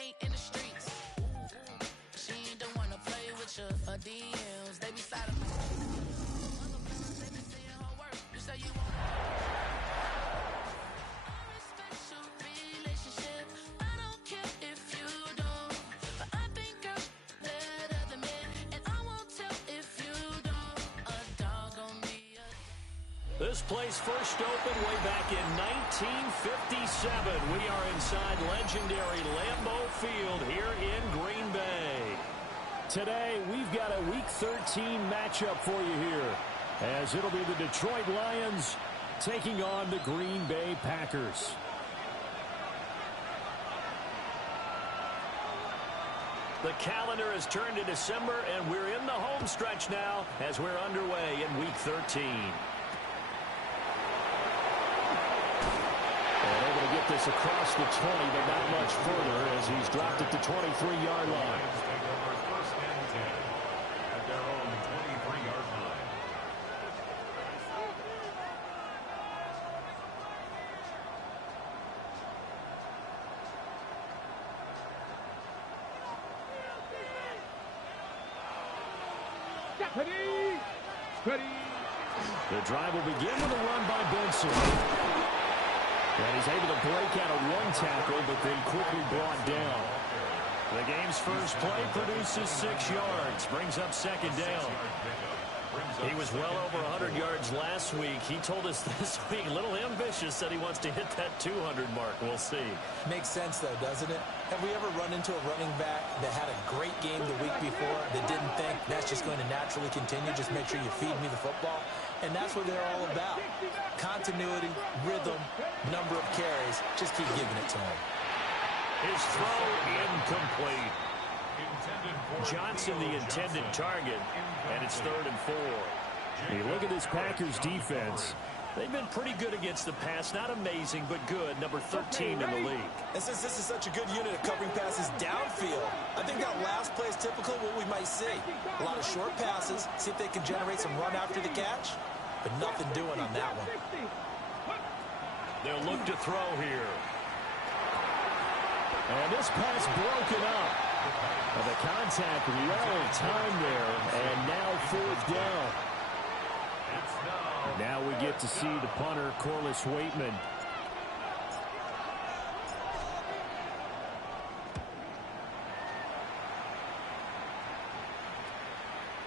ain't in the streets. She ain't the one to play with you. Her DMs, they be sliding. Other blondes, they be seeing her work. You say you want a special relationship. I don't care if you don't, but I think I'm better than men, and I won't tell if you don't. A dog on me. This place first opened way back in 1957. We are inside legendary Lambeau Field here in Green Bay. Today, we've got a Week 13 matchup for you here, as it'll be the Detroit Lions taking on the Green Bay Packers. The calendar has turned to December, and we're in the home stretch now as we're underway in Week 13. And able to get this across the 20, but not much further as he's dropped it to 23-yard line. At their own 23-yard line. The drive will begin with a run by Benson. And he's able to break out of one tackle, but then quickly brought down. The game's first play produces 6 yards, brings up second down. He was well over 100 yards last week. He told us this week, a little ambitious, said he wants to hit that 200 mark. We'll see. Makes sense, though, doesn't it? Have we ever run into a running back that had a great game the week before that didn't think that's just going to naturally continue? Just make sure you feed me the football. And that's what they're all about. Continuity, rhythm, number of carries. Just keep giving it to him. His throw incomplete. Johnson the intended target, and it's 3rd and 4. Hey, look at this Packers defense. They've been pretty good against the pass. Not amazing, but good. Number 13 in the league. And since this is such a good unit of covering passes downfield, I think that last play is typical of what we might see. A lot of short passes, see if they can generate some run after the catch, but nothing doing on that one. They'll look to throw here. And this pass broken up. Well, the contact well timed there, and now 4th down. Now we get to see the punter, Corliss Waitman.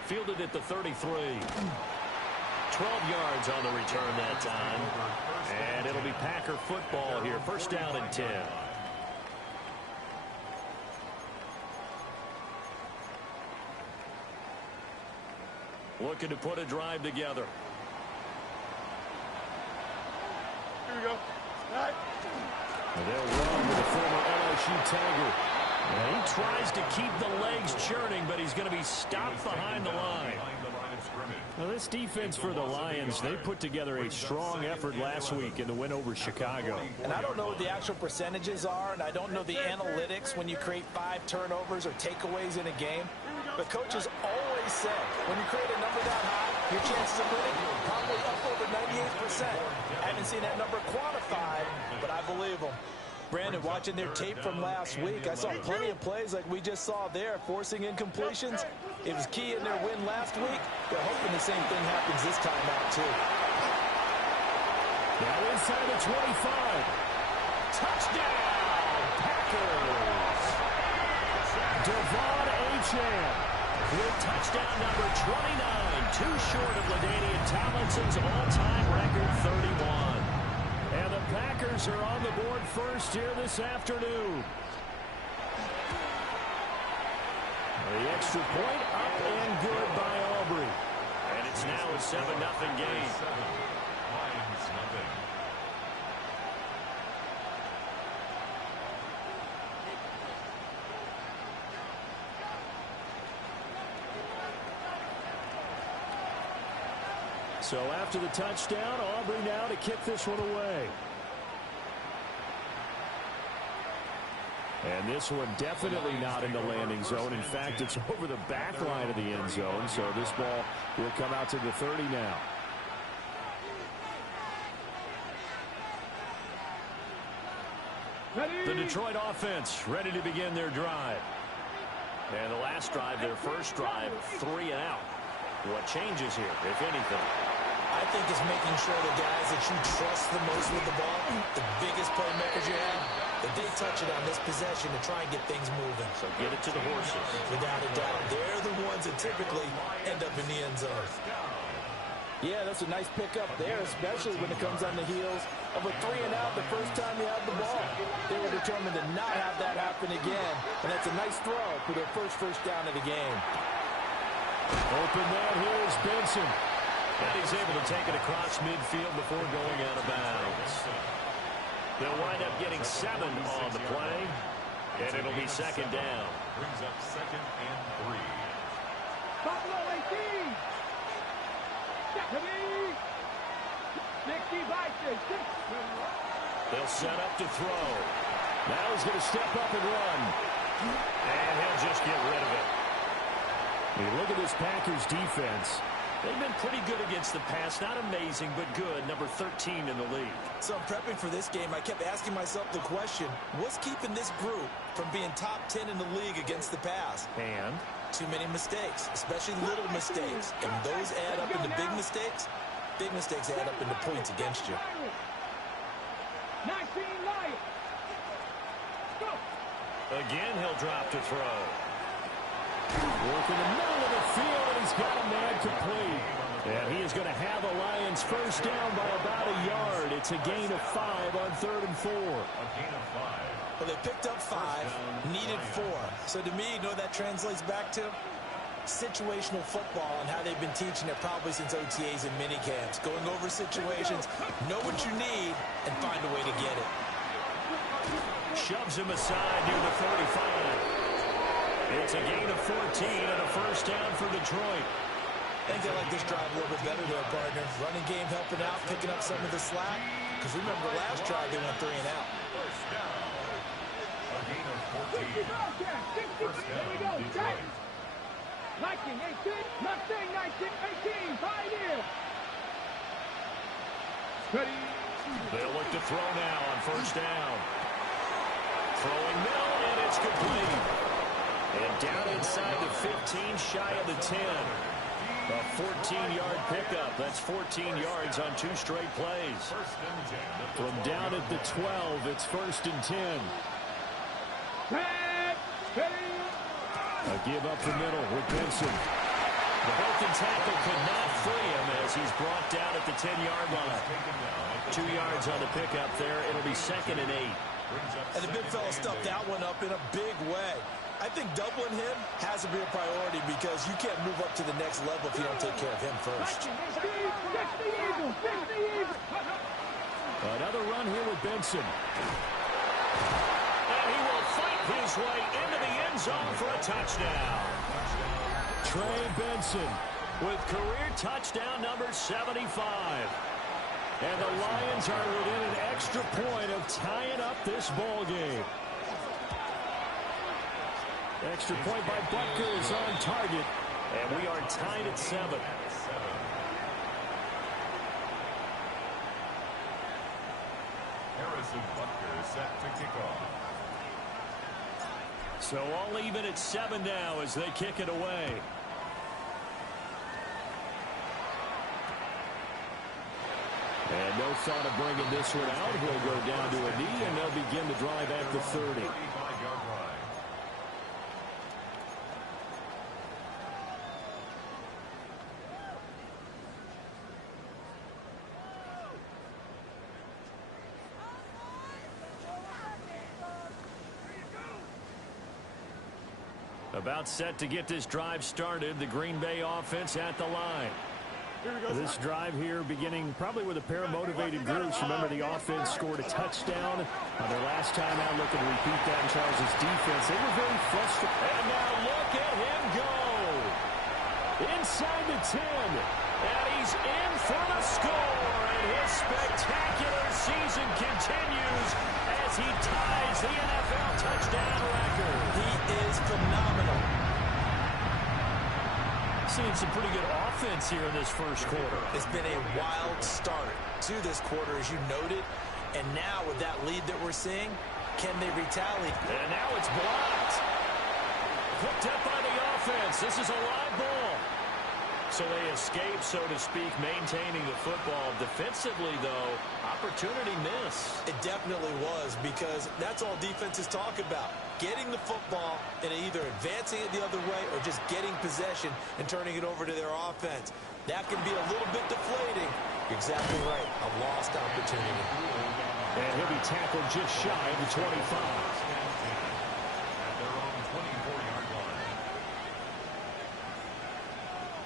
Fielded at the 33. 12 yards on the return that time. And it'll be Packer football here. First down and 10. Looking to put a drive together. Here we go. And they'll run with the former LSU Tiger. And he tries to keep the legs churning, but he's going to be stopped behind the line. Now, this defense for the Lions, they put together a strong effort last week in the win over Chicago. And I don't know what the actual percentages are, and I don't know the analytics when you create 5 turnovers or takeaways in a game. But coaches always say, when you create a number that high, your chances of winning are probably up over 98%. I haven't seen that number quantified, but I believe them. Brandon, watching their tape from last week, I saw plenty of plays like we just saw there, forcing incompletions. It was key in their win last week. They're hoping the same thing happens this time out, too. Now inside the 25. Touchdown, Packers! Devon Achane with touchdown number 29, too short of LaDainian Tomlinson's all-time record 31. And the Packers are on the board first here this afternoon. The extra point up and good by Aubrey. And it's now a 7-0 game. So after the touchdown, Aubrey now to kick this one away. And this one definitely not in the landing zone. In fact, it's over the back line of the end zone. So this ball will come out to the 30 now. The Detroit offense ready to begin their drive. And the last drive, their first drive, 3 and out. What changes here, if anything? I think it's making sure the guys that you trust the most with the ball, the biggest playmakers you have, that they touch it on this possession to try and get things moving. So get it to the horses. Without a doubt, they're the ones that typically end up in the end zone. Yeah, that's a nice pickup there, especially when it comes on the heels of a 3 and out the first time you have the ball. They were determined to not have that happen again, and that's a nice throw for their first down of the game. Open man, here's Benson. And he's able to take it across midfield before going out of bounds. They'll wind up getting 7 on the play, and it'll be second down. Brings up 2nd and 3. Buffalo 18. They'll set up to throw. Now he's going to step up and run. And he'll just get rid of it. You look at this Packers defense. They've been pretty good against the pass. Not amazing, but good. Number 13 in the league. So I'm prepping for this game. I kept asking myself the question, what's keeping this group from being top 10 in the league against the pass? And Too many mistakes, especially little mistakes. And those add up into big mistakes. Big mistakes add up into points against you. 19 Lions. Go. again, he'll drop to throw. Work in the middle of the field, and he's got a man complete. And he is going to have the Lions first down by about a yard. It's a gain of 5 on 3rd and 4. A gain of 5. Well, they picked up 5, needed 4. So to me, you know what that translates back to? Situational football and how they've been teaching it probably since OTAs and mini camps. Going over situations, know what you need, and find a way to get it. Shoves him aside near the 35. It's a gain of 14 and a first down for Detroit. I think they like this drive a little bit better there, partner. Running game helping out, picking up some of the slack. Because remember, last drive they went 3 and out. First down. A gain of 14. First down, Detroit. Viking 18, Mustang 19, 18, Pioneer. Ready. They'll look to throw now on first down. Throwing middle, and it's complete. And down inside the 15, shy of the 10. A 14-yard pickup. That's 14 yards on 2 straight plays. First and 10. From down at the 12, it's 1st and 10. A give up the middle with Benson. The broken tackle could not free him as he's brought down at the 10-yard line. 2 yards on the pickup there. It'll be 2nd and 8. And the big fella stuffed that one up in a big way. I think doubling him has to be a priority because you can't move up to the next level if you don't take care of him first. Another run here with Benson. And he will fight his way into the end zone for a touchdown. Trey Benson with career touchdown number 75. And the Lions are within an extra point of tying up this ball game. Extra point by Butker is on target. And we are tied at 7. Harrison Butker set to kick off. So all even at 7 now as they kick it away. And no thought of bringing this one out. He'll go down to a knee, and they'll begin to drive at the 30. 35-yard line. About set to get this drive started. The Green Bay offense at the line. This drive here beginning probably with a pair of motivated groups. Remember, the offense scored a touchdown on their last time out. Looking to repeat that in Charles' defense. They were very frustrated. And now look at him go. Inside the 10. And he's in for the score. And his spectacular season continues as he ties the NFL touchdown record. He is phenomenal. Seeing some pretty good offense here in this first quarter. It's been a wild start to this quarter, as you noted. And now with that lead that we're seeing, Can they retaliate? And now it's blocked. Picked up by the offense. This is a live ball. So they escape, so to speak, maintaining the football. Defensively, though, opportunity miss. It definitely was, because that's all defenses talk about. Getting the football and either advancing it the other way or just getting possession and turning it over to their offense. That can be a little bit deflating. You're exactly right. A lost opportunity. And he'll be tackled just shy of the 25.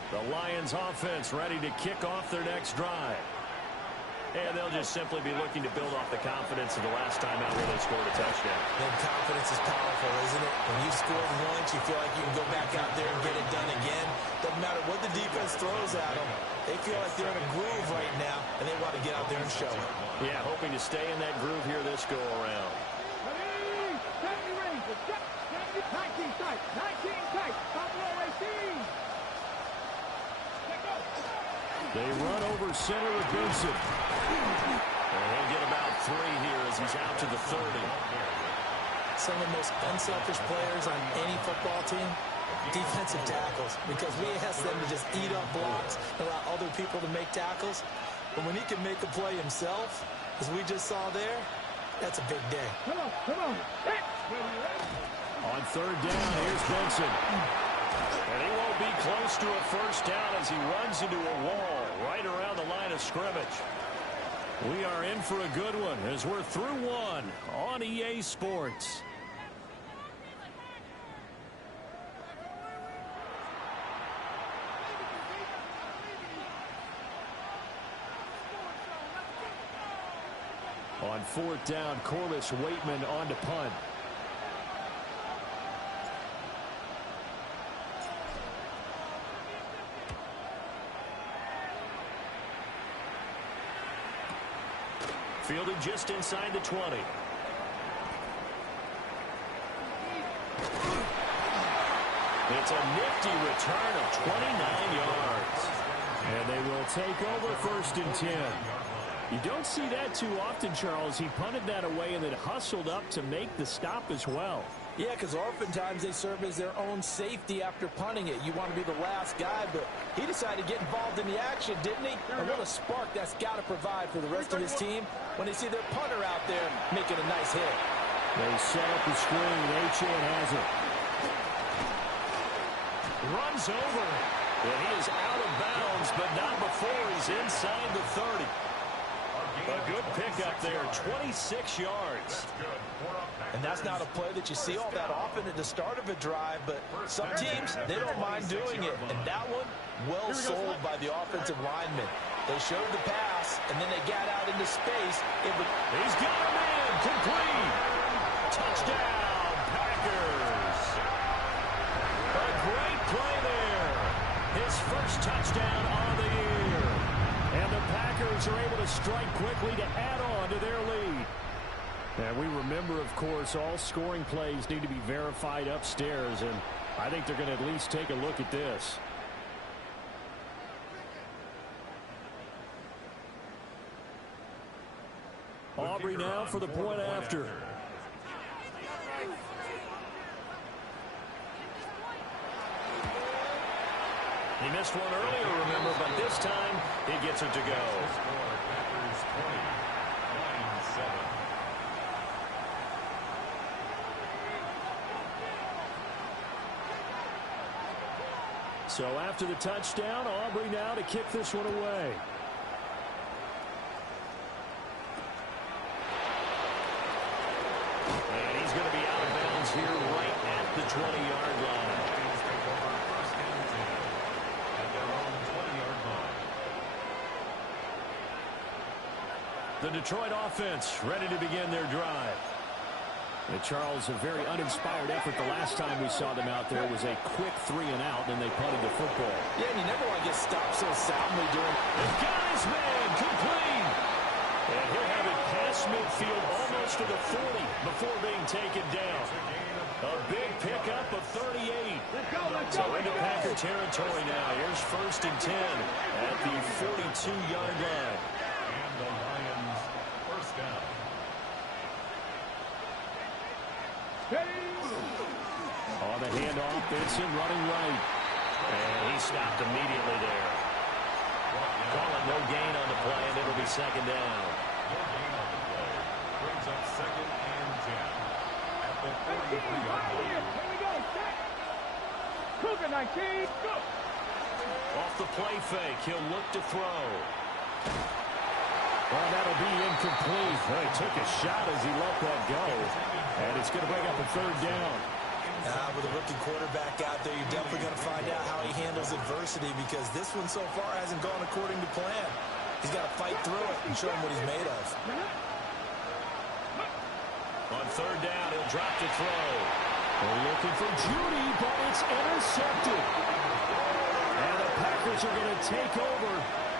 The Lions offense ready to kick off their next drive. And they'll just simply be looking to build off the confidence of the last time out where they scored a touchdown. Then confidence is powerful, isn't it? When you scored once, you feel like you can go back out there and get it done again. Doesn't matter what the defense throws at them. They feel like they're in a groove right now, and they want to get out there and show it. Yeah, hoping to stay in that groove here this go-around. 19 tight, 19 tight, Buffalo 18. They run over center with Benson. And he'll get about 3 here as he's out to the 30. Some of the most unselfish players on any football team, defensive tackles, because we ask them to just eat up blocks and allow other people to make tackles. But when he can make a play himself, as we just saw there, that's a big day. Come on, come on. On third down, here's Benson. And he won't be close to a first down as he runs into a wall right around the line of scrimmage. We are in for a good one as we're through one on EA Sports. On fourth down, Corliss Waitman on to punt. Fielded just inside the 20. It's a nifty return of 29 yards. And they will take over first and 10. You don't see that too often, Charles. He punted that away and then hustled up to make the stop as well. Yeah, because oftentimes they serve as their own safety after punting it. You want to be the last guy, but he decided to get involved in the action, didn't he? And what a spark that's got to provide for the rest of his team when they see their punter out there making a nice hit. They set up the screen. Achane has it. Runs over. And he is out of bounds, but not before he's inside the 30. A good pickup there, 26 yards. And that's not a play that you see all that often at the start of a drive, but some teams, they don't mind doing it. And that one, well sold by the offensive lineman. They showed the pass, and then they got out into space. He's got him in, complete. Touchdown, Packers. A great play there. His first touchdown on the year. And the Packers are able to strike quickly to add on to their lead. And we remember, of course, all scoring plays need to be verified upstairs, and I think they're going to at least take a look at this. Aubrey now for the point after. He missed one earlier, remember, but this time he gets it to go. So after the touchdown, Aubrey now to kick this one away. And he's going to be out of bounds here right at the 20-yard line. The Detroit offense ready to begin their drive. And Charles, a very uninspired effort the last time we saw them out there was a quick 3-and-out, and they punted the football. Yeah, and you never want to get stopped so soundly doing it. They've got his man, complete. And he'll have it past midfield almost to the 40 before being taken down. A big pickup of 38. So into Packer territory now. Here's first and 10 at the 42-yard line. And the Lions first down. On the handoff, Benson running right. And he stopped immediately there. Calling no gain on the play, and it'll be second down. No gain on the play. Brings up 2nd and 10 at the 43-yard line. Here we go. Set. Cougar 19. Go. Off the play fake, he'll look to throw. Well, that'll be incomplete. Well, he took a shot as he let that go. And it's going to bring up a 3rd down. With a rookie quarterback out there, you're definitely going to find out how he handles adversity, because this one so far hasn't gone according to plan. He's got to fight through it and show him what he's made of. On 3rd down, he'll drop to throw. They're looking for Judy, but it's intercepted. And the Packers are going to take over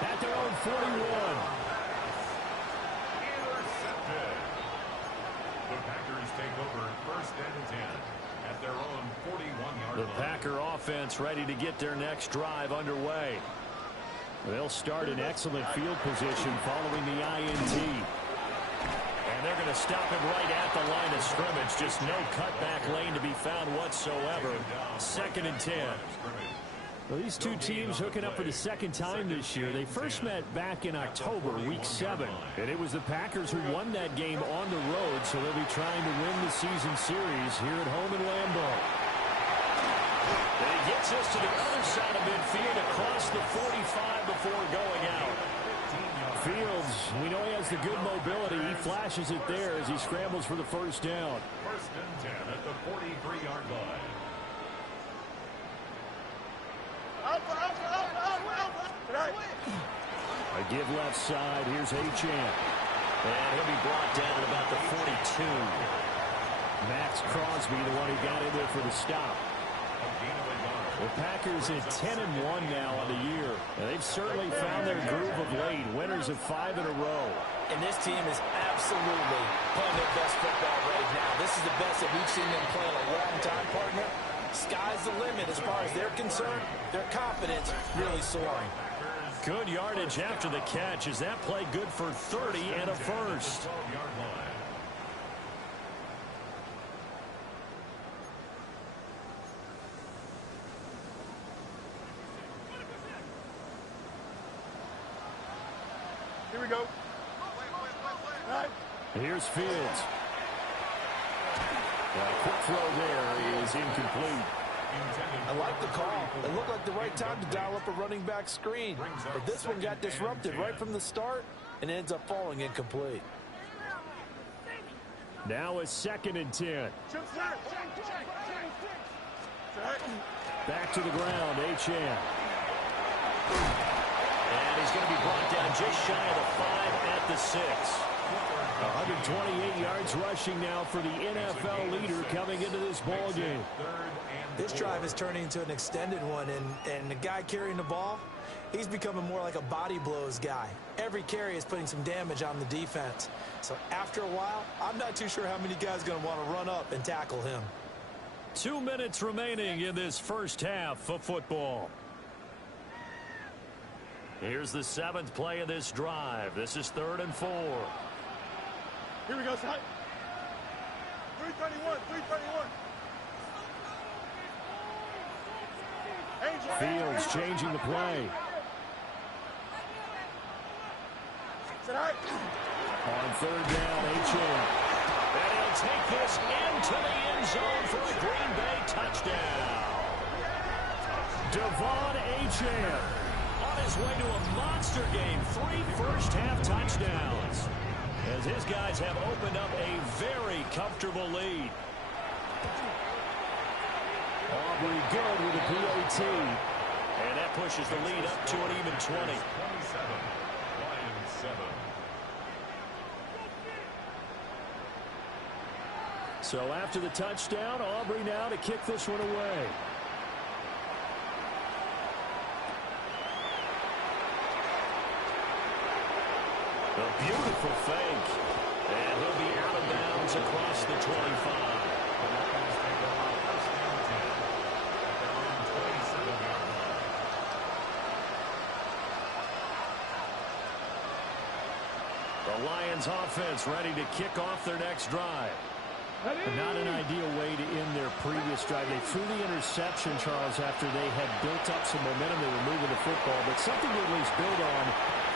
at their own 41. Intercepted. The Packers take over 1st and 10 at their own 41-yard line. The Packer offense ready to get their next drive underway. They'll start in excellent field position following the INT. And they're going to stop him right at the line of scrimmage. Just no cutback lane to be found whatsoever. 2nd and 10. Well, these two teams hooking up for the 2nd time this year. They first met back in October, week 7. And it was the Packers who won that game on the road, so they'll be trying to win the season series here at home in Lambeau. And he gets us to the other side of midfield across the 45 before going out. Fields, we know he has the good mobility. He flashes it there as he scrambles for the 1st down. 1st and 10 at the 43-yard line. A give left side. Here's Achane. And he'll be brought down at about the 42. Max Crosby, the one who got in there for the stop. The Packers at 10-1 now on the year. And they've certainly found their groove of late. Winners of 5 in a row. And this team is absolutely playing their best football right now. This is the best that we've seen them play in a long time, partner. Sky's the limit as far as they're concerned. Their confidence really soaring. Good yardage after the catch. Is that play good for 30 and a 1st? Here we go. Here's Fields. Quick throw there is incomplete. I like the call. It looked like the right time to dial up a running back screen. But this one got disrupted right from the start and ends up falling incomplete. Now it's 2nd and 10. Back to the ground, Achane. And he's going to be brought down just shy of the 5 at the 6. 128 yards rushing now for the NFL leader coming into this ball game. This drive is turning into an extended one, and the guy carrying the ball, he's becoming more like a body blows guy. Every carry is putting some damage on the defense. So after a while, I'm not too sure how many guys are going to want to run up and tackle him. 2 minutes remaining in this 1st half of football. Here's the 7th play of this drive. This is 3rd and 4. Here we go, son. 321, 321. Fields changing the play. On 3rd down, Achane. And he'll take this into the end zone for a Green Bay touchdown. Devon Achane on his way to a monster game. 3 first-half touchdowns, as his guys have opened up a very comfortable lead. Aubrey good with a PAT. And that pushes the lead up to an even 20. 27, Lions 7. So after the touchdown, Aubrey now to kick this one away. A beautiful fake. And he'll be out of bounds across the 25. The Lions offense ready to kick off their next drive. Not an ideal way to end their previous drive. They threw the interception, Charles, after they had built up some momentum. They were moving the football, but something to at least build on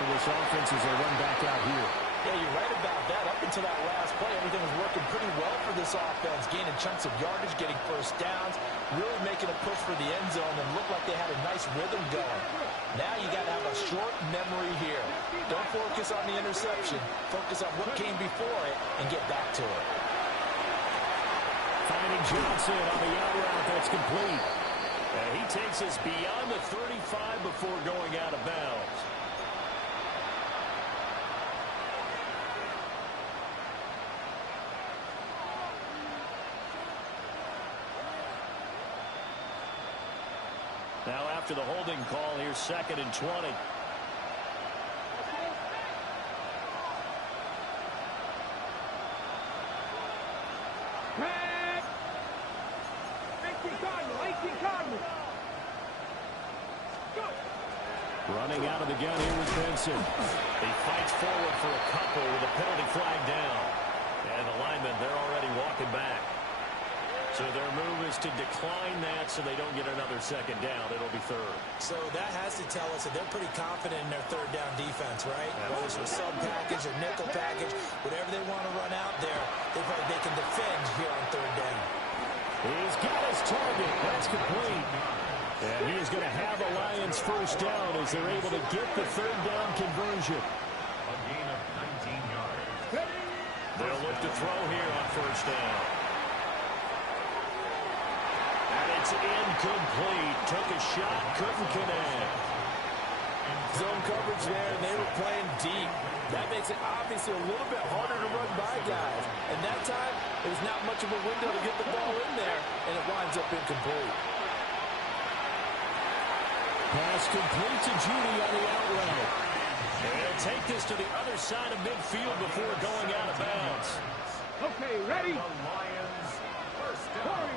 for this offense as they run back out here. Yeah, you're right about that. Up until that last play, everything was working pretty well for this offense, gaining chunks of yardage, getting first downs, really making a push for the end zone, and looked like they had a nice rhythm going. Now you got to have a short memory here. Don't focus on the interception. Focus on what came before it and get back to it. Finding Johnson on the out route. That's complete. And he takes us beyond the 35 before going out of bounds. Now after the holding call, here's 2nd and 20. Running out of the gun here with Benson. He fights forward for a couple with a penalty flag down. And the linemen, they're already walking back. So their move is to decline that so they don't get another 2nd down. It'll be 3rd. So that has to tell us that they're pretty confident in their 3rd down defense, right? Yeah. Whether it's a sub package or nickel package, whatever they want to run out there, they feel like they can defend here on 3rd down. He's got his target. That's complete. And he is going to have a Lions first down as they're able to get the 3rd down conversion. A gain of 19 yards. They'll look to throw here on first down. And it's incomplete. Took a shot, couldn't connect. Zone coverage there, and they were playing deep. That makes it obviously a little bit harder to run by guys. And that time, there's not much of a window to get the ball in there, and it winds up incomplete. Pass complete to Judy on the out route. And he'll take this to the other side of midfield before going out of bounds. Okay, ready? The Lions first down.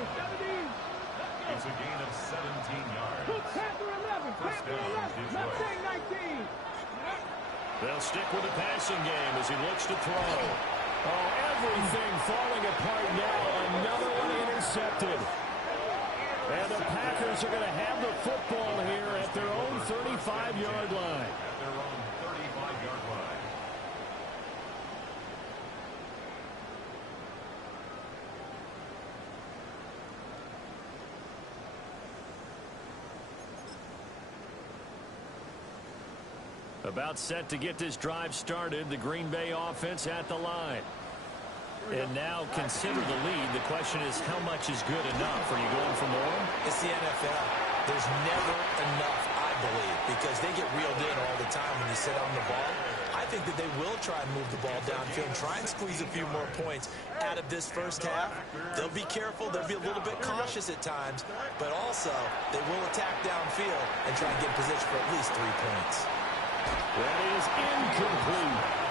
It's a gain of 17 yards. Panther 11, First Panther down, 11, Detroit. Mustang 19. They'll stick with the passing game as he looks to throw. Oh, everything falling apart now. Another one intercepted. And the Packers are going to have the football here at their own 35-yard line. At their own 35-yard line. About set to get this drive started. The Green Bay offense at the line. And now consider the lead. The question is, how much is good enough? Are you going for more? It's the NFL. There's never enough, I believe, because they get reeled in all the time when you sit on the ball. I think that they will try and move the ball downfield, try and squeeze a few more points out of this first half. They'll be careful. They'll be a little bit cautious at times, but also they will attack downfield and try and get in position for at least 3 points. That is incomplete.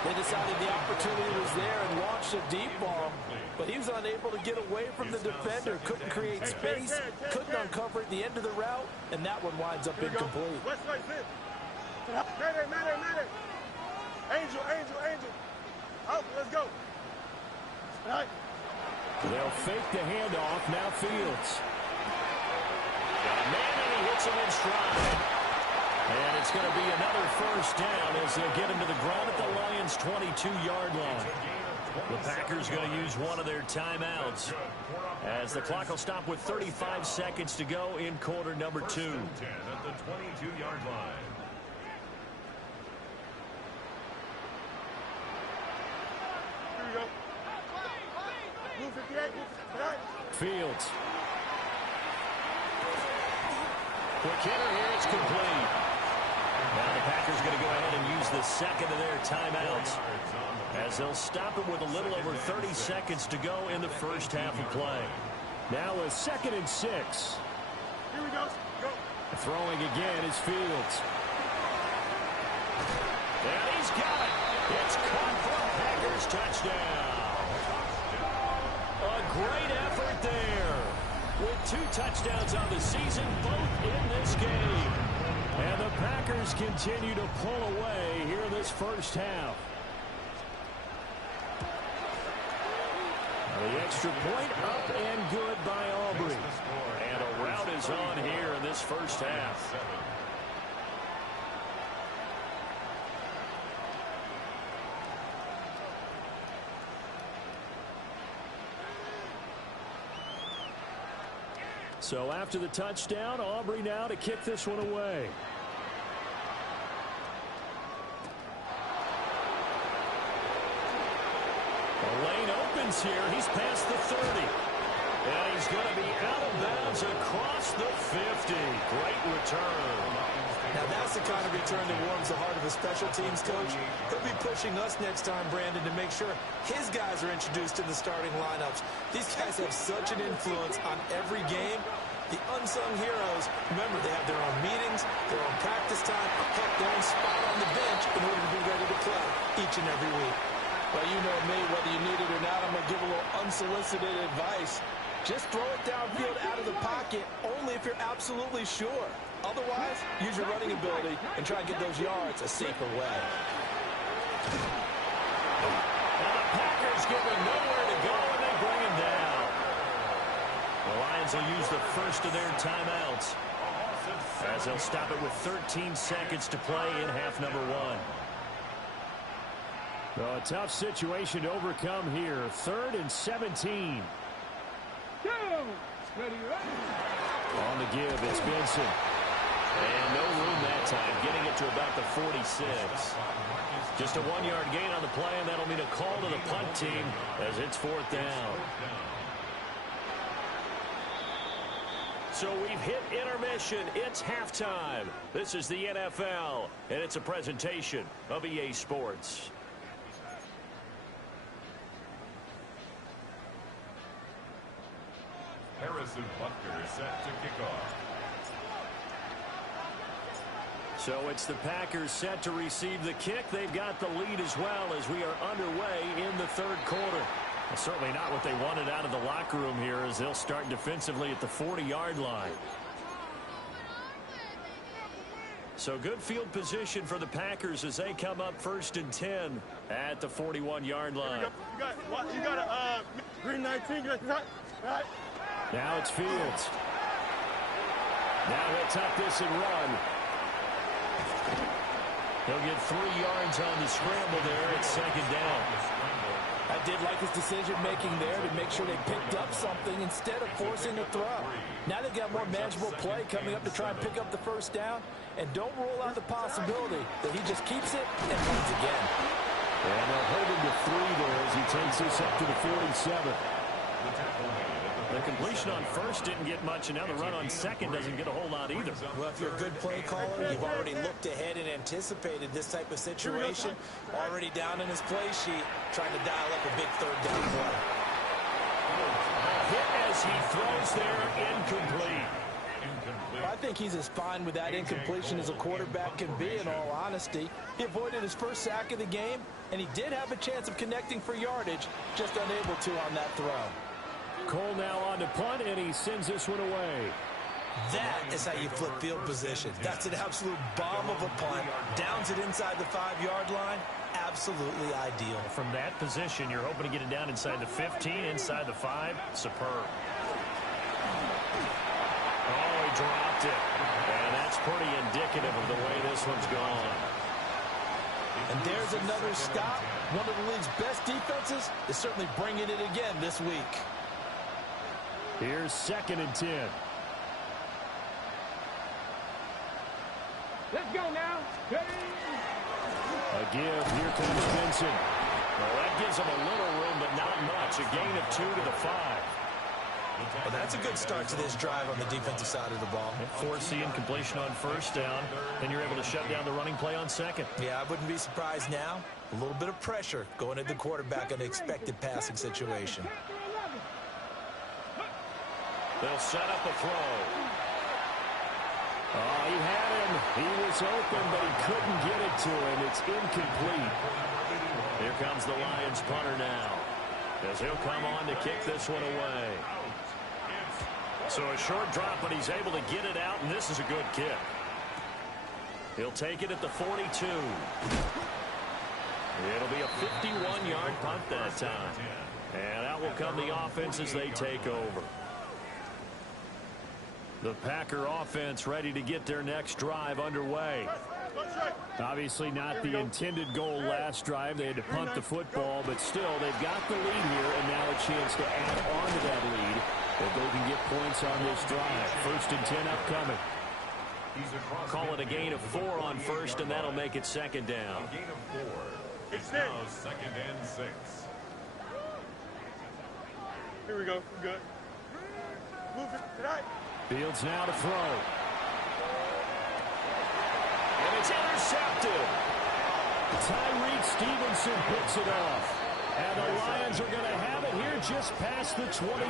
They decided the opportunity was there and launched a deep ball, but he was unable to get away from the defender, couldn't create space, couldn't uncover at the end of the route, and that one winds up incomplete. West side, sit. Mayday. Angel. Out, let's go. All right. They'll fake the handoff. Now Fields. Got a man, and he hits him in stride. And it's going to be another first down as they'll get him to the ground at the Lions' 22-yard line. The Packers going to use one of their timeouts as the clock will stop with 35 seconds to go in quarter number 2. At the 22-yard line. Here we go. Move 58, move 59. Fields. Quick hitter here. It's complete. Now the Packers going to go ahead and use the second of their timeouts as they'll stop it with a little over 30 seconds to go in the first half of play. Now a 2nd and 6. Here we go. Go. Throwing again is Fields. And he's got it. It's caught for a Packers touchdown. A great effort there. With 2 touchdowns on the season, both in this game. And the Packers continue to pull away here this first half. The extra point up and good by Aubrey. And a rout is on here in this first half. So after the touchdown, Aubrey now to kick this one away. The lane opens here. He's past the 30. And he's going to be out of bounds across the 50. Great return. Now that's the kind of return that warms the heart of a special teams coach. He'll be pushing us next time, Brandon, to make sure his guys are introduced to the starting lineups. These guys have such an influence on every game. The unsung heroes, remember, they have their own meetings, their own practice time, heck, their own spot on the bench in order to be ready to play each and every week. Well, you know me, whether you need it or not, I'm going to give a little unsolicited advice. Just throw it downfield out of the pocket only if you're absolutely sure. Otherwise, use your running ability and try and get those yards a safer way. And the Packers give him nowhere to go, and they bring him down. The Lions will use the first of their timeouts as they'll stop it with 13 seconds to play in half number 1. Well, a tough situation to overcome here. 3rd and 17. On the give, it's Benson. And no room that time, getting it to about the 46. Just a 1-yard gain on the play, and that'll mean a call to the punt team as it's 4th down. So we've hit intermission. It's halftime. This is the NFL, and it's a presentation of EA Sports. Harrison Butker is set to kick off. So it's the Packers set to receive the kick. They've got the lead as well as we are underway in the 3rd quarter. Well, certainly not what they wanted out of the locker room here as they'll start defensively at the 40-yard line. So good field position for the Packers as they come up 1st and 10 at the 41-yard line. You got a green 19. Right. Now it's Fields. Now he'll tuck this and run. He'll get 3 yards on the scramble there. It's 2nd down. I did like his decision-making there to make sure they picked up something instead of forcing a throw. Now they've got more manageable play coming up to try and pick up the 1st down. And don't rule out the possibility that he just keeps it and runs again. And they'll hold him to 3 there as he takes this up to the 47. The completion on 1st didn't get much, and now the run on 2nd doesn't get a whole lot either. Well, if you're a good play caller, you've already looked ahead and anticipated this type of situation. Already down in his play sheet, trying to dial up a big 3rd down play. Hit as he throws there, incomplete. I think he's as fine with that incompletion as a quarterback can be, in all honesty. He avoided his 1st sack of the game, and he did have a chance of connecting for yardage, just unable to on that throw. Cole now on to punt, and he sends this one away. That is how you flip field position. That's an absolute bomb of a punt. Downs it inside the 5-yard line. Absolutely ideal. From that position, you're hoping to get it down inside the 15, inside the 5. Superb. Oh, he dropped it. And that's pretty indicative of the way this one's gone. And there's another stop. One of the league's best defenses is certainly bringing it again this week. Here's 2nd and 10. Let's go now. A give. Here comes Benson. Well, that gives him a little room, but not much. A gain of 2 to the 5. Well, that's a good start to this drive on the defensive side of the ball. Force the incompletion on 1st down. Then you're able to shut down the running play on 2nd. Yeah, I wouldn't be surprised now. A little bit of pressure going at the quarterback in an expected passing situation. They'll set up a throw. Oh, he had him. He was open, but he couldn't get it to him. It's incomplete. Here comes the Lions punter now, as he'll come on to kick this one away. So a short drop, but he's able to get it out, and this is a good kick. He'll take it at the 42. It'll be a 51-yard punt that time. And out will come the offense as they take over. The Packer offense ready to get their next drive underway. Obviously not the intended goal last drive. They had to punt the football, but still, they've got the lead here, and now a chance to add on to that lead if they can get points on this drive. 1st and 10 upcoming. Call it a gain of 4 on first, and that'll make it 2nd down. A gain of 4. It's now 2nd and 6. Here we go. Good. Move it tonight. Fields now to throw. And it's intercepted. Tyreek Stevenson picks it off. And the Lions are going to have it here just past the 25.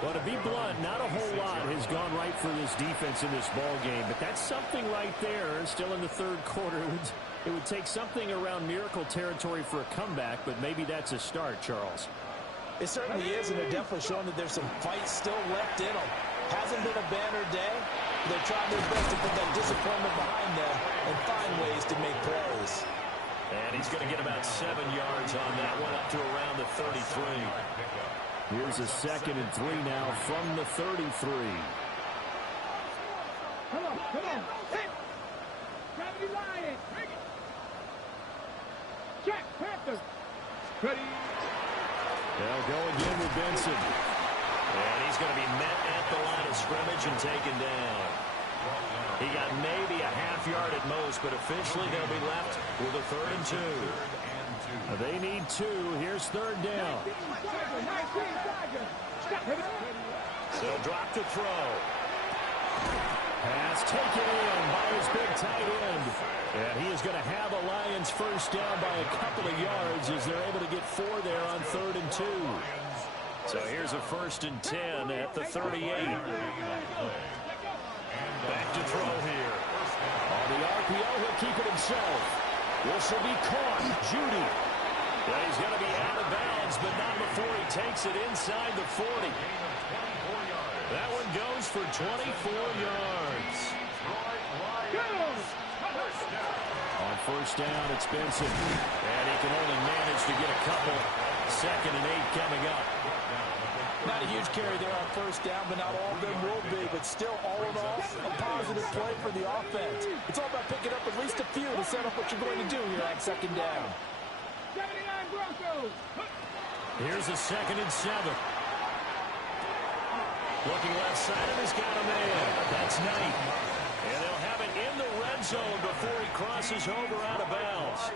But to be blunt, not a whole lot has gone right for this defense in this ball game. But that's something right there. Still in the 3rd quarter. It would take something around miracle territory for a comeback, but maybe that's a start, Charles. It certainly is, and they're definitely showing that there's some fight still left in them. Hasn't been a banner day. They're trying their best to put that disappointment behind them and find ways to make plays. And he's going to get about 7 yards on that one, up to around the 33. Here's a 2nd and 3 now from the 33. Come on. Hit. Gravity Lion. Check. Panther. Ready. They'll go again with Benson. And he's going to be met at the line of scrimmage and taken down. He got maybe a half yard at most, but officially they'll be left with a 3rd and 2. They need 2. Here's 3rd down. They'll drop to throw. Pass taken in by his big tight end. And he is going to have a Lions 1st down by a couple of yards as they're able to get 4 there on 3rd and 2. So here's a 1st and 10 at the 38. Back to throw here. On the RPO, he'll keep it himself. This will be caught. Judy. Yeah, he's going to be out of bounds, but not before he takes it inside the 40. That one goes for 24 yards. On 1st down, it's Benson. And he can only manage to get a couple. 2nd and 8 coming up. Not a huge carry there on 1st down, but not all of them will be. But still, all in all, a positive play for the offense. It's all about picking up at least a few to set up what you're going to do here on 2nd down. 79 Broncos. Here's a 2nd and 7. Looking left side, and he's got a man. That's Knight. And they'll have it in the red zone before he crosses over out of bounds.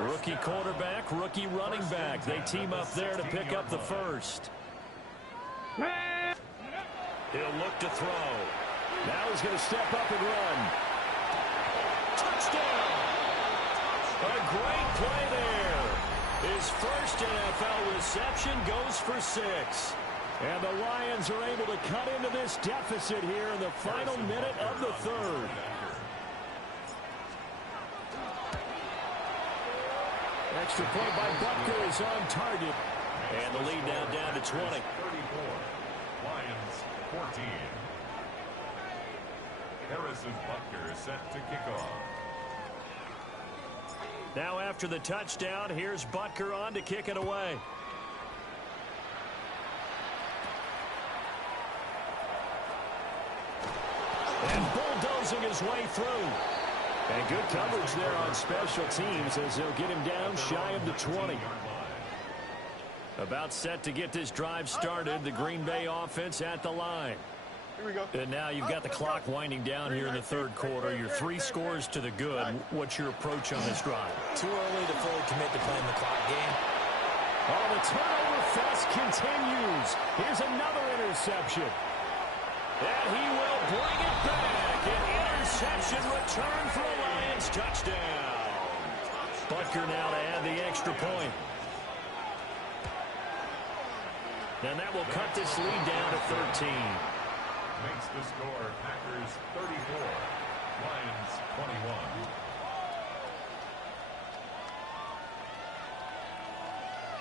Rookie quarterback, rookie running back. They team up there to pick up the 1st. He'll look to throw. Now he's going to step up and run. Touchdown! A great play there. His 1st NFL reception goes for 6. And the Lions are able to cut into this deficit here in the final minute of the 3rd. Extra point by Butker is on target. And the lead now down to 20. 34. Lions 14. Harrison Butker set to kick off. Now after the touchdown, here's Butker on to kick it away. And bulldozing his way through. And good coverage there on special teams as they'll get him down shy of the 20. About set to get this drive started. The Green Bay offense at the line. Here we go. And now you've got the clock winding down here in the 3rd quarter. Your 3 scores to the good. What's your approach on this drive? Too early to fully commit to playing the clock game. Oh, the turnover fest continues. Here's another interception. And he will bring it back. An interception return for a Lions touchdown. Butker now to add the extra point. And that will cut this lead down to 13. Makes the score Packers 34. Lions 21.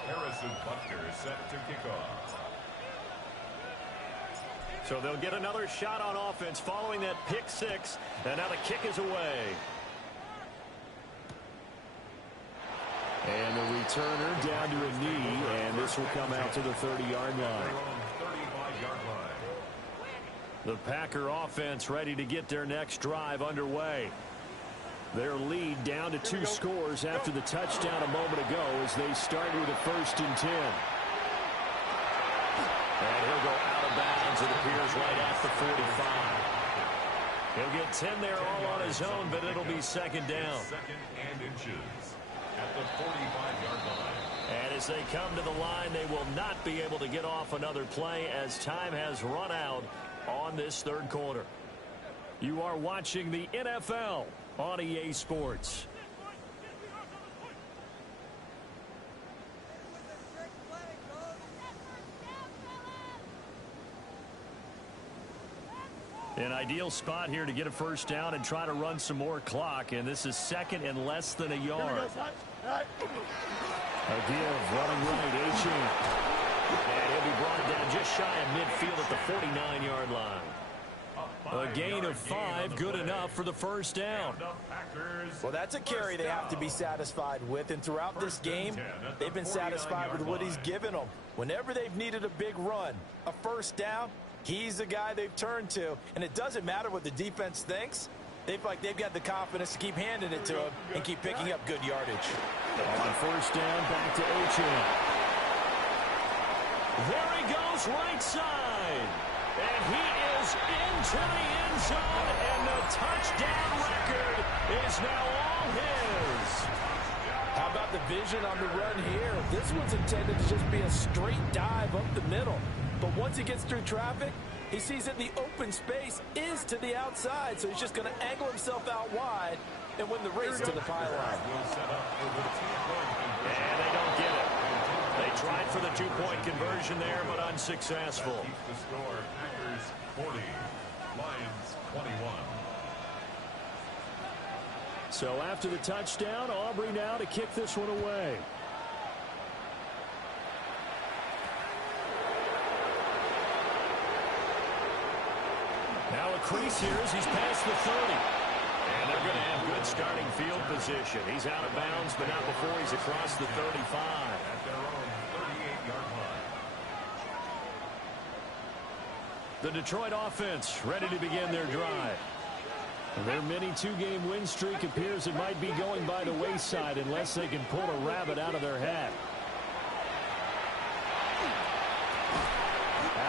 Harrison Butker set to kick off. So they'll get another shot on offense following that pick 6. And now the kick is away. And the returner down to a knee, and this will come out to the 30-yard line. The Packer offense ready to get their next drive underway. Their lead down to 2 scores after the touchdown a moment ago as they start with a 1st and 10. And he'll go out of bounds, it appears, right at the 45. He'll get 10 there all on his own, but it'll be 2nd down. 2nd and inches at the 45-yard line. And as they come to the line, they will not be able to get off another play as time has run out on this 3rd quarter. You are watching the NFL on EA Sports. An ideal spot here to get a 1st down and try to run some more clock, and this is 2nd and less than a yard. A give, running right, Achane. And he'll be brought down just shy of midfield at the 49-yard line. A gain of 5, good enough for the 1st down. Well, that's a carry they have to be satisfied with, and throughout this game, they've been satisfied with what he's given them. Whenever they've needed a big run, a 1st down, he's the guy they've turned to, and it doesn't matter what the defense thinks. They feel like they've got the confidence to keep handing it to him and keep picking up good yardage. On 1st down, back to Achane. There he goes, right side. And he is into the end zone, and the touchdown record is now all his. How about the vision on the run here? This one's intended to just be a straight dive up the middle. But once he gets through traffic, he sees that the open space is to the outside, so he's just going to angle himself out wide and win the race to the pylon. And they don't get it. They tried for the 2-point conversion there, but unsuccessful. The score, Packers 40, Lions 21. So after the touchdown, Aubrey now to kick this one away. Now a crease here as he's past the 30. And they're going to have good starting field position. He's out of bounds, but not before he's across the 35. At their own 38-yard line. The Detroit offense ready to begin their drive. Their mini 2-game win streak appears it might be going by the wayside unless they can pull a rabbit out of their hat.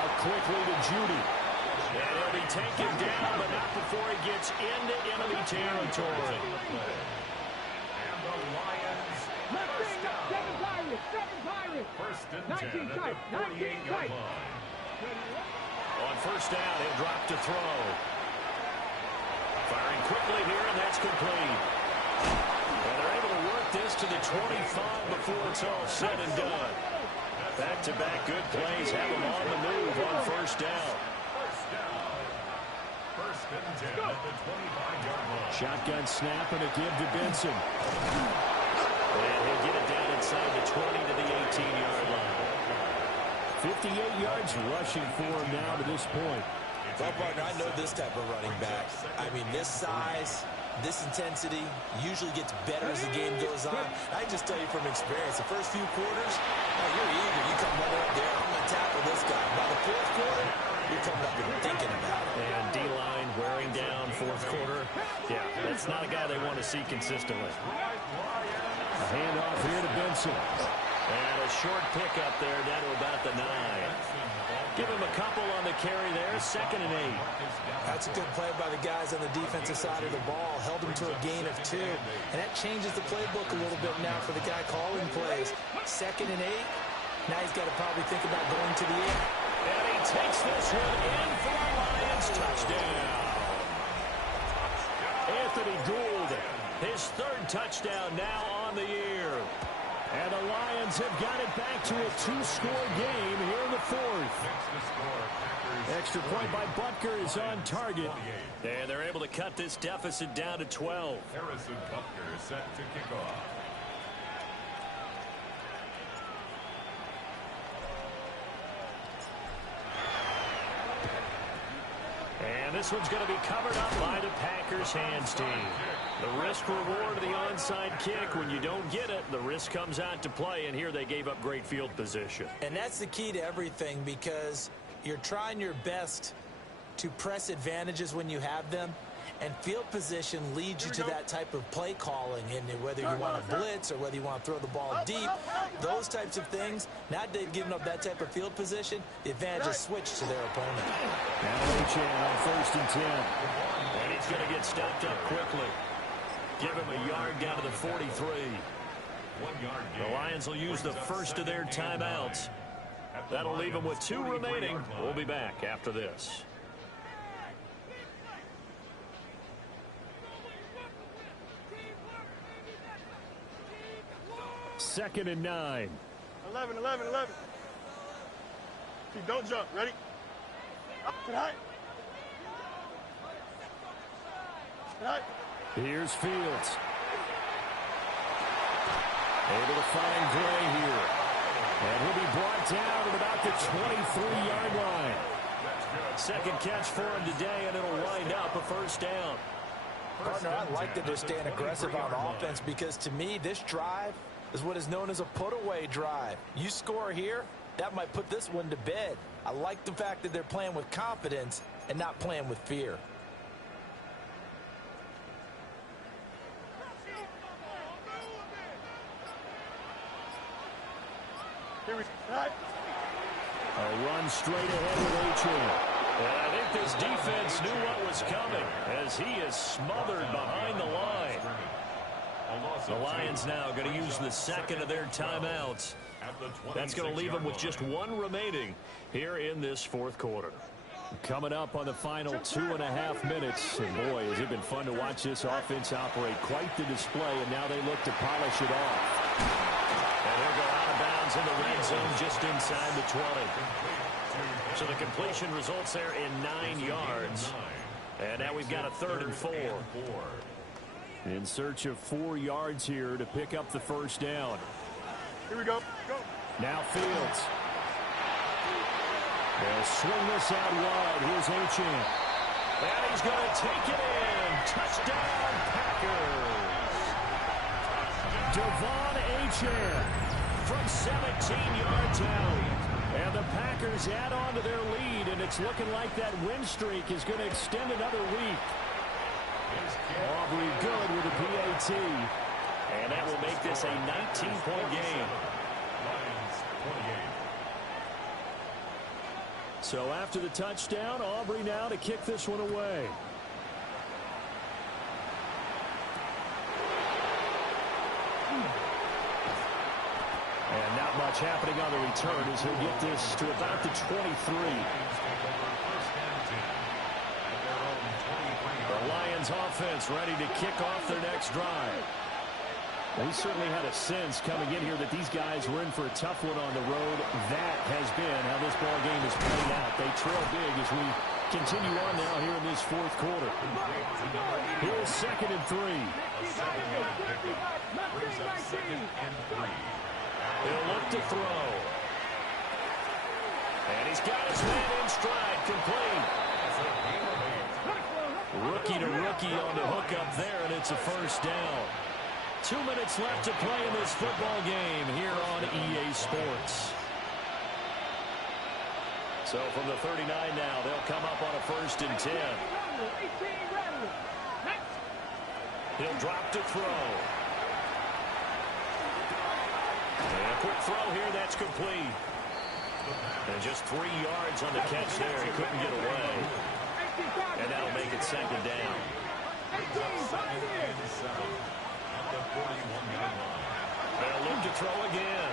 Out quickly to Judy. And he'll be taken down, but not before he gets into enemy territory. And the Lions first down. First and 10 at the 48-yard line. On 1st down, he'll drop to throw. Firing quickly here, and that's complete. And they're able to work this to the 25 before it's all said and done. Back-to-back good plays have them on the move on 1st down. First and 10 at the 25-yard line. Shotgun snap and a give to Benson. And he'll get it down inside the 20 to the 18-yard line. 58 yards rushing for him now to this point. Well, partner, I know this type of running back. I mean, this size, this intensity usually gets better as the game goes on. I can just tell you from experience, the first few quarters, you're eager. You come running up there, I'm going to tackle this guy. By the 4th quarter, you're coming up and thinking about it. And D-line wearing down 4th quarter. Yeah, that's not a guy they want to see consistently. A handoff here to Benson. And a short pickup there down to about the 9. Give him a couple on the carry there, 2nd and 8. That's a good play by the guys on the defensive side of the ball. Held him to a gain of 2. And that changes the playbook a little bit now for the guy calling plays. 2nd and 8. Now he's got to probably think about going to the air. And he takes this one in for the Lions touchdown. Anthony Gould, his 3rd touchdown now on the year. And the Lions have got it back to a 2-score game here in the 4th. Extra point by Butker is on target. And they're able to cut this deficit down to 12. Harrison Butker set to kick off. And And this one's going to be covered up by the Packers hands team. The risk reward of the onside kick. When you don't get it, the risk comes out to play, and here they gave up great field position. And that's the key to everything, because you're trying your best to press advantages when you have them, and field position leads you to that type of play calling. And whether you want to blitz or whether you want to throw the ball deep, those types of things, now they've given up that type of field position, the advantage is switched to their opponent. Now Achane on 1st and 10. And he's going to get stopped up quickly. Give him a yard down to the 43. 1 yard gain. The Lions will use the first of their timeouts. That'll leave them with 2 remaining. We'll be back after this. Second and 9. 11. See, don't jump. Ready? Up tonight. Tonight. Here's Fields. Able to find Gray here. And he'll be brought down at about the 23-yard line. Second catch for him today, and it'll wind up a first down. Partner, I like that they're staying aggressive on offense, because to me, this drive is what is known as a put-away drive. You score here, that might put this one to bed. I like the fact that they're playing with confidence and not playing with fear. A run straight ahead with Achane. And I think this defense knew what was coming, as he is smothered behind the line. The Lions now going to use the second of their timeouts. That's going to leave them with just 1 remaining here in this 4th quarter. Coming up on the final 2.5 minutes. And boy, has it been fun to watch this offense operate. Quite the display, and now they look to polish it off. And they'll go out of bounds in the red zone just inside the 20. So the completion results there in 9 yards. And now we've got a 3rd and 4. In search of 4 yards here to pick up the first down. Here we go. Go. Now Fields. They'll swing this out wide. Here's Achane. And he's going to take it in. Touchdown, Packers. Devon Achane From 17 yards out. And the Packers add on to their lead, and it's looking like that win streak is going to extend another week. Aubrey good with a PAT. And that will make this a 19-point game. So after the touchdown, Aubrey now to kick this one away. And not much happening on the return as he'll get this to about the 23. The Lions offense ready to kick off their next drive. We certainly had a sense coming in here that these guys were in for a tough one on the road. That has been how this ball game is playing out. They trail big as we continue on now here in this 4th quarter. Here's 2nd and 3. He'll look to throw. And he's got his man in stride, complete. Rookie to rookie on the hook up there, and it's a first down. 2 minutes left to play in this football game here on EA Sports. So from the 39 now, they'll come up on a 1st and 10. He'll drop to throw. And a quick throw here, that's complete. And just 3 yards on the catch there. He couldn't get away. And that'll make it 2nd down. They'll look to throw again.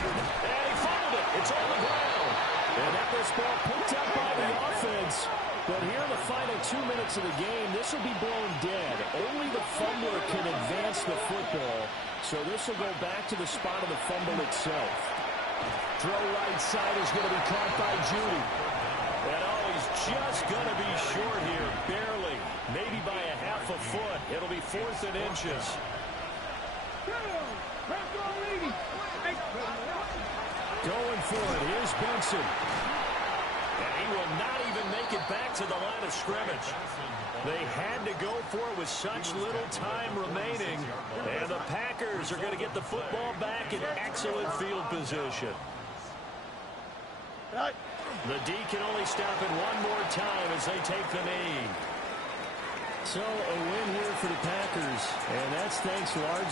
And he fouled it. It's on the ground. And that was ball picked up by the offense. But here in the final 2 minutes of the game, this will be blown dead. Only the fumbler can advance the football. So this will go back to the spot of the fumble itself. Throw right side is going to be caught by Judy. And oh, he's just going to be short here, barely. Maybe by a half a foot. It'll be 4th and inches. Going for it. Here's Benson. And he will not even make it back to the line of scrimmage. They had to go for it with such little time remaining. And the Packers are going to get the football back in excellent field position. The D can only stop it one more time as they take the knee. So a win here for the Packers, and that's thanks largely